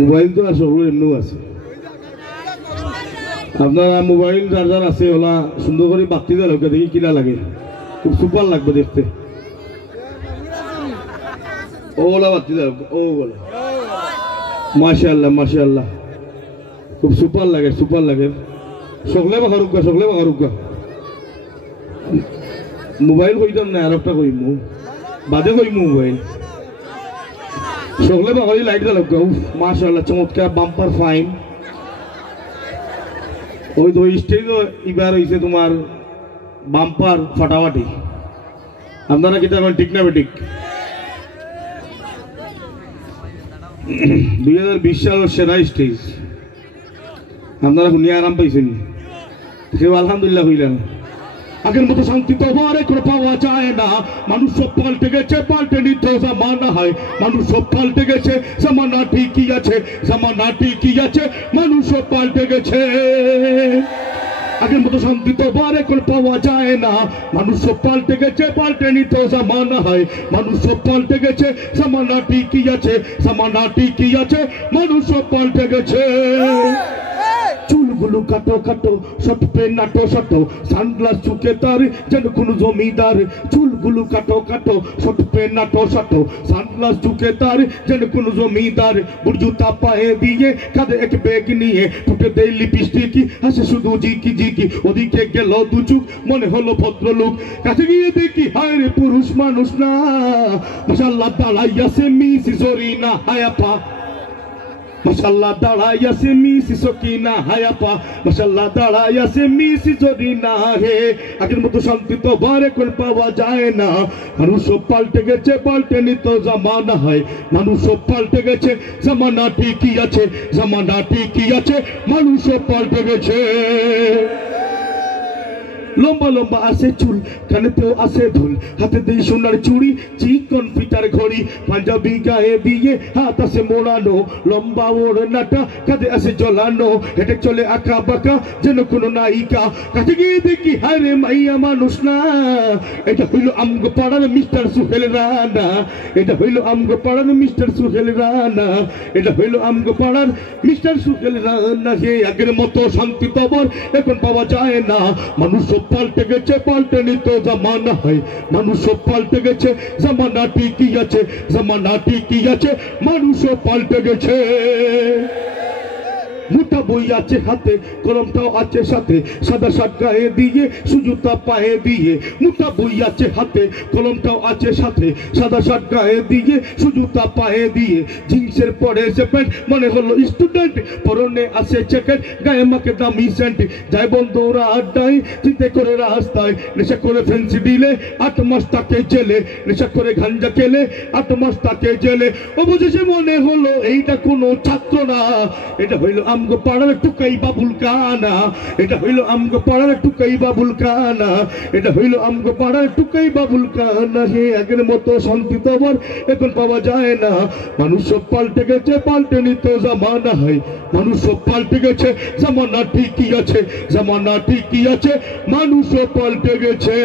Mobile তো আর সকলের এমনিও আছে আপনারা মোবাইল চার্জার আছে ওলা সুন্দর করে বাতি দেওয়া লোকে দেখি কিনা লাগে খুব সুপার লাগবে দেখতে ওলা বাতি দেওয়া ও বলে মাশাআল্লাহ মাশাআল্লাহ খুব সুপার লাগে সকলে বাহারুকা মোবাইল কইতাম না আর একটা কইমু বাদে কইমু মোবাইল সকলে বাহারি লাইট দেওয়া লোক মাশাআল্লাহ চমৎকার বাম্পার ফাইন ওই তো স্টেজ এবার হয়েছে তোমার বাম্পার ফাটাফাটি আপনারা কি তার ঠিক না বেঠিক 2020 সালের সেরা স্টেজ আপনারা শুনিয়ে আরাম পাইছেন কেউ আলহামদুলিল্লাহ হইলেন আগের মতো শান্তি তো আর এখন পাওয়া যায় না মানুষ সব পাল্টে গেছে পাল্টে নিতে জামানা হয় মানুষ সব পাল্টে গেছে জামানা ঠিকই আছে মানুষ সব পাল্টে গেছে আগের মতো শান্তি তো আর এখন পাওয়া যায় না মানুষ সব পাল্টে গেছে পাল্টে নিতে জামানা হয় মানুষ সব পাল্টে গেছে জামানা ঠিকই আছে মানুষ সব পাল্টে গেছে চুলগুলো কাটো শর্ট পেন নাটো সানগ্লাস চুকে তার যেন কোনো জমিদার চুলগুলো কাটো শর্ট পেন নাটো সানগ্লাস চুকে তার যেন কোনো জমিদার বুর্জুতা পায়ে দিয়ে কাঁধে এক ব্যাগ নিয়ে ফুটে দেয় লিপস্টিক হাসে শুধু জিকি ওদিকে গেল দু চুক মনে হলো ভদ্রলোক কাছে গিয়ে দেখি হায় রে পুরুষ মানুষ না মাশাআল্লাহ দাঁড়াইয়াছে মিসি জরিনা হায়াপা মাশাআল্লাহ দাঁড়াইয়াছে মিসি সকিনা হায়াপা মাশাআল্লাহ দাঁড়াইয়াছে মিসি জরিনা হে আগের মতো শান্তি তো বারে কোন পাওয়া যায় না মানুষ সব পাল্টে গেছে পাল্টে নিত জামানা হয় মানুষ সব পাল্টে গেছে জামানা ঠিকই আছে মানুষ সব পাল্টে গেছে লম্বা আছে চুল কানেতেও আছে ধুল হাতে দেই সোনার চুড়ি চিকন ফিটার ঘড়ি পাঞ্জাবি গায়ে দিয়ে হাত আছে মোড়ানো লম্বা ওড়নাটা কাঁধে আছে জ্বলানো হেঁটে চলে আঁকা বাঁকা যেন কোনো নায়িকা কাছে গিয়ে দেখি হায় রে মাইয়া মানুষ না এটা হইল আমগো পাড়ার মিস্টার সুহেল রানা হে আগের মতো শান্তি তবর এখন পাওয়া যায় না মানুষ পাল্টে গেছে পাল্টে নিত জামানা হয় মানুষ পাল্টে গেছে জামানা ঠিকই আছে মানুষ পাল্টে গেছে মোটা বই আছে হাতে কলমটাও আছে সাথে সাদা শার্ট গায়ে দিয়ে সুজুতা পায়ে দিয়ে মোটা বই আছে হাতে কলমটাও আছে সাথে সাদা শার্ট গায়ে দিয়ে সুজুতা পায়ে দিয়ে জিন্সের পরে সে প্যান্ট মনে হলো স্টুডেন্ট পরনে আছে জ্যাকেট গায়ে মাকে দামি সেন্ট যায় বন্ধুরা আড্ডায় চিন্তে করে রাস্তায় নেশা করে ফেন্সি দিলে 8 মাস তাকে জেলে নেশা করে গাঞ্জা খেলে 8 মাস তাকে জেলে অবশেষে মনে হলো এইটা কোনো ছাত্র না এটা হইলো আমগো পাড়ার টুকাই বাবুল কানা হে আগের মতো শান্তি তো আবার এখন পাওয়া যায় না মানুষ সব পাল্টে গেছে পাল্টে নিত জামানা হয় মানুষ সব পাল্টে গেছে জামানা ঠিকই আছে মানুষ সব পাল্টে গেছে।